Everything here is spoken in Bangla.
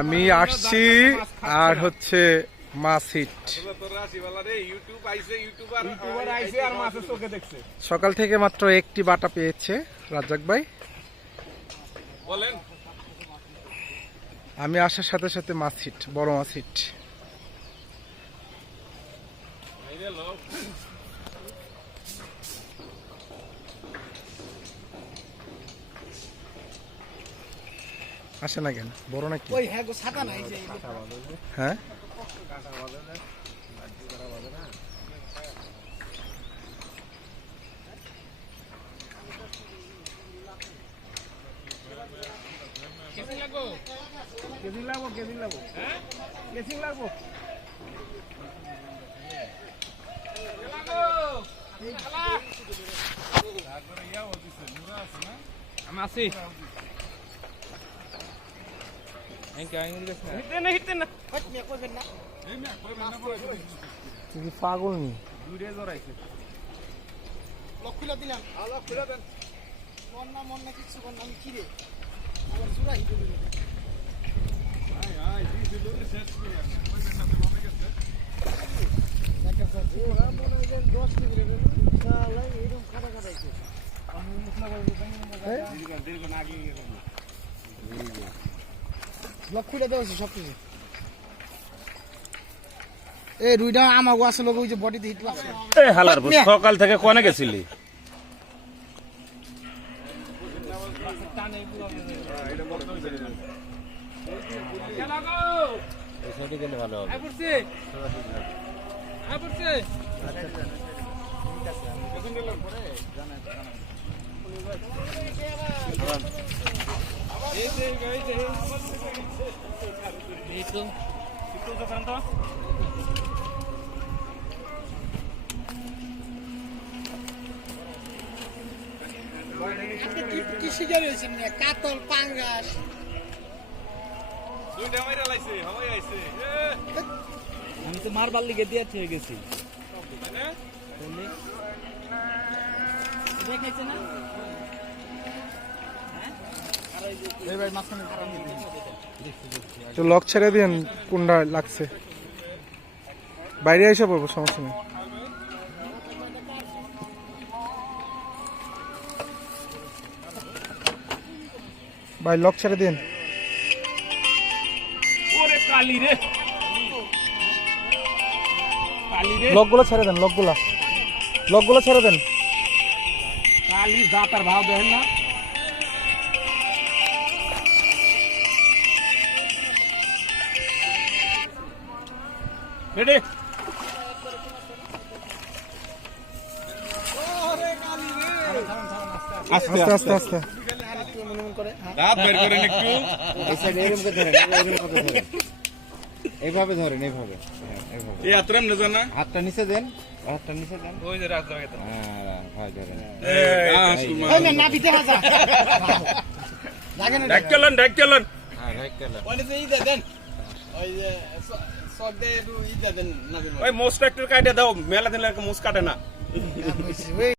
আমি আসছি আর হচ্ছে মাছ হিট সকাল থেকে মাত্র একটি বাটা পেয়েছে রাজ্জাক ভাই। আমি আসার সাথে সাথে মাছ হিট, বড় মাছ হিট। আসে না কেন, বড় নাকি? হ্যাঁ পাগল নি সকাল থেকে কোনে গেছিলি? ভালো কাতল পাঙ্গাস আমি তো মারবার লিগে দিয়ে থেকে গেছি। তো লক ছেড়ে দিন, কোনটা লাগছে বাইরে এসে পড়বো, সমস্যা নেই। ভাই লক ছেড়ে দিন। লকগুলো ছেড়ে দেন, লকগুলো ছেড়ে দেন। কালি দাতার ভাব দেখেন না? রেডি? আস্তে আস্তে আস্তে এইভাবে ধরেন, এইভাবে হাতটা নিচে দেন, হাতটা নিচে দেন। মোস্ট একটু কাটে দাও, মেলা দিন মোস্ট কাটে না।